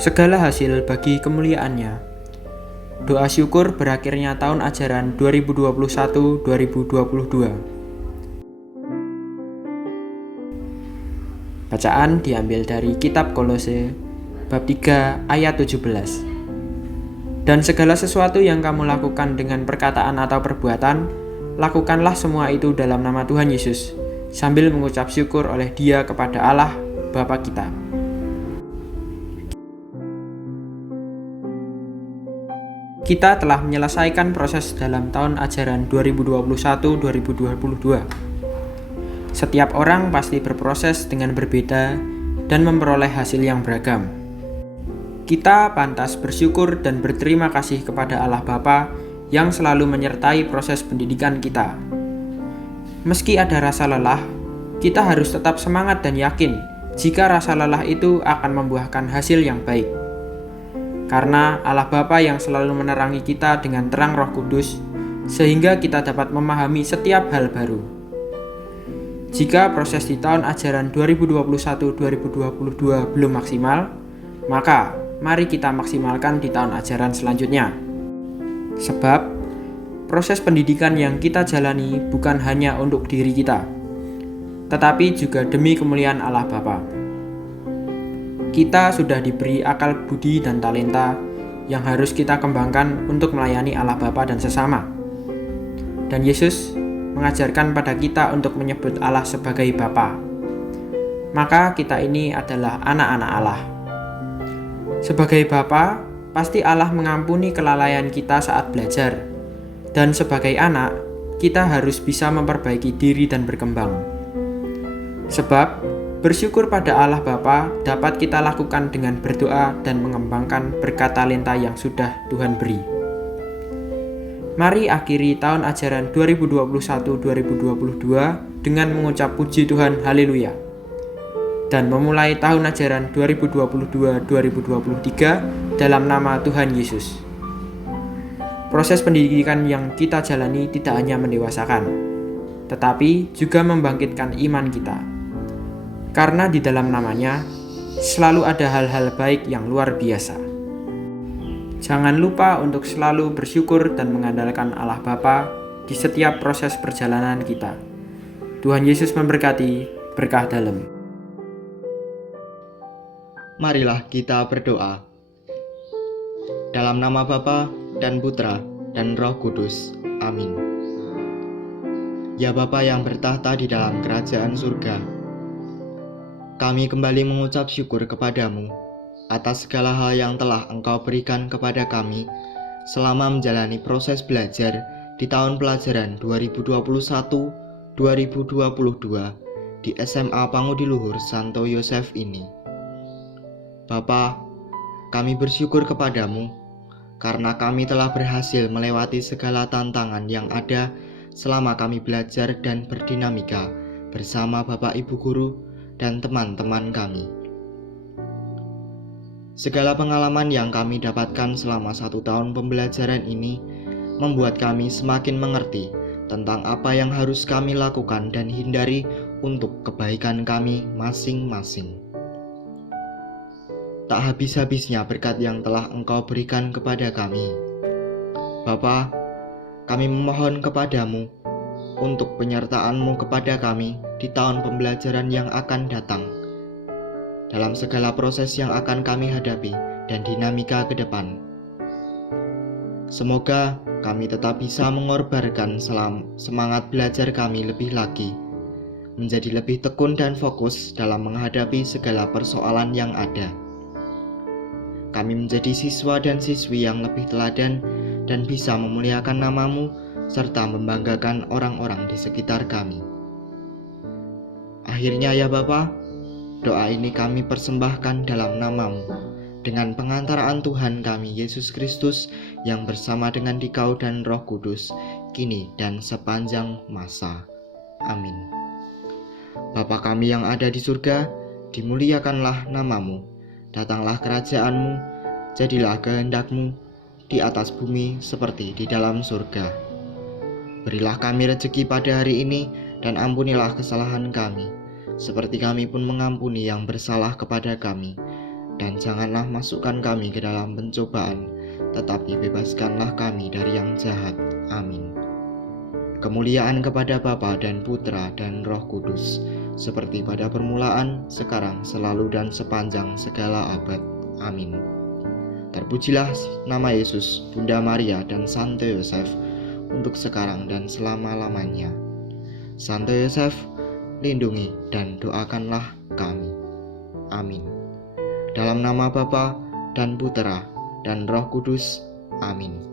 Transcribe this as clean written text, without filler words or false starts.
segala hasil bagi kemuliaan-Nya. Doa syukur berakhirnya tahun ajaran 2021-2022. Bacaan diambil dari kitab Kolose bab 3 ayat 17. Dan segala sesuatu yang kamu lakukan dengan perkataan atau perbuatan, lakukanlah semua itu dalam nama Tuhan Yesus, sambil mengucap syukur oleh Dia kepada Allah Bapa kita. Kita telah menyelesaikan proses dalam tahun ajaran 2021-2022. Setiap orang pasti berproses dengan berbeda dan memperoleh hasil yang beragam. Kita pantas bersyukur dan berterima kasih kepada Allah Bapa yang selalu menyertai proses pendidikan kita. Meski ada rasa lelah, kita harus tetap semangat dan yakin jika rasa lelah itu akan membuahkan hasil yang baik. Karena Allah Bapa yang selalu menerangi kita dengan terang Roh Kudus, sehingga kita dapat memahami setiap hal baru. Jika proses di tahun ajaran 2021-2022 belum maksimal, maka mari kita maksimalkan di tahun ajaran selanjutnya. Sebab, proses pendidikan yang kita jalani bukan hanya untuk diri kita, tetapi juga demi kemuliaan Allah Bapa. Kita sudah diberi akal budi dan talenta yang harus kita kembangkan untuk melayani Allah Bapa dan sesama. Dan Yesus mengajarkan pada kita untuk menyebut Allah sebagai Bapa. Maka kita ini adalah anak-anak Allah. Sebagai Bapa, pasti Allah mengampuni kelalaian kita saat belajar. Dan sebagai anak, kita harus bisa memperbaiki diri dan berkembang. Sebab, bersyukur pada Allah Bapa dapat kita lakukan dengan berdoa dan mengembangkan berkat talenta yang sudah Tuhan beri. Mari akhiri tahun ajaran 2021-2022 dengan mengucap puji Tuhan haleluya. Dan memulai tahun ajaran 2022-2023 dalam nama Tuhan Yesus. Proses pendidikan yang kita jalani tidak hanya mendewasakan, tetapi juga membangkitkan iman kita. Karena di dalam namanya selalu ada hal-hal baik yang luar biasa. Jangan lupa untuk selalu bersyukur dan mengandalkan Allah Bapa di setiap proses perjalanan kita. Tuhan Yesus memberkati, berkah dalam. Marilah kita berdoa. Dalam nama Bapa dan Putra dan Roh Kudus. Amin. Ya Bapa yang bertahta di dalam kerajaan surga, kami kembali mengucap syukur kepadamu atas segala hal yang telah Engkau berikan kepada kami selama menjalani proses belajar di tahun pelajaran 2021-2022 di SMA Pangudiluhur Santo Yosef ini. Bapa, kami bersyukur kepadamu karena kami telah berhasil melewati segala tantangan yang ada selama kami belajar dan berdinamika bersama Bapak Ibu Guru dan teman-teman kami. Segala pengalaman yang kami dapatkan selama 1 tahun pembelajaran ini membuat kami semakin mengerti tentang apa yang harus kami lakukan dan hindari untuk kebaikan kami masing-masing. Tak habis-habisnya berkat yang telah Engkau berikan kepada kami. Bapa, kami memohon kepadamu untuk penyertaan-Mu kepada kami di tahun pembelajaran yang akan datang, dalam segala proses yang akan kami hadapi dan dinamika ke depan. Semoga kami tetap bisa mengorbankan semangat belajar kami lebih lagi, menjadi lebih tekun dan fokus dalam menghadapi segala persoalan yang ada. Kami menjadi siswa dan siswi yang lebih teladan dan bisa memuliakan nama-Mu serta membanggakan orang-orang di sekitar kami. Akhirnya ya Bapa, doa ini kami persembahkan dalam nama-Mu dengan pengantaraan Tuhan kami Yesus Kristus yang bersama dengan Dikau dan Roh Kudus kini dan sepanjang masa. Amin. Bapa kami yang ada di surga, dimuliakanlah nama-Mu. Datanglah kerajaan-Mu, jadilah kehendak-Mu di atas bumi seperti di dalam surga. Berilah kami rezeki pada hari ini dan ampunilah kesalahan kami, seperti kami pun mengampuni yang bersalah kepada kami. dan janganlah masukkan kami ke dalam pencobaan, tetapi bebaskanlah kami dari yang jahat. Amin. Kemuliaan kepada Bapa dan Putra dan Roh Kudus, seperti pada permulaan, sekarang, selalu, dan sepanjang segala abad. Amin. Terpujilah nama Yesus, Bunda Maria, dan Santo Yosef, untuk sekarang dan selama-lamanya. Santo Yosef, lindungi dan doakanlah kami. Amin. Dalam nama Bapa dan Putra dan Roh Kudus. Amin.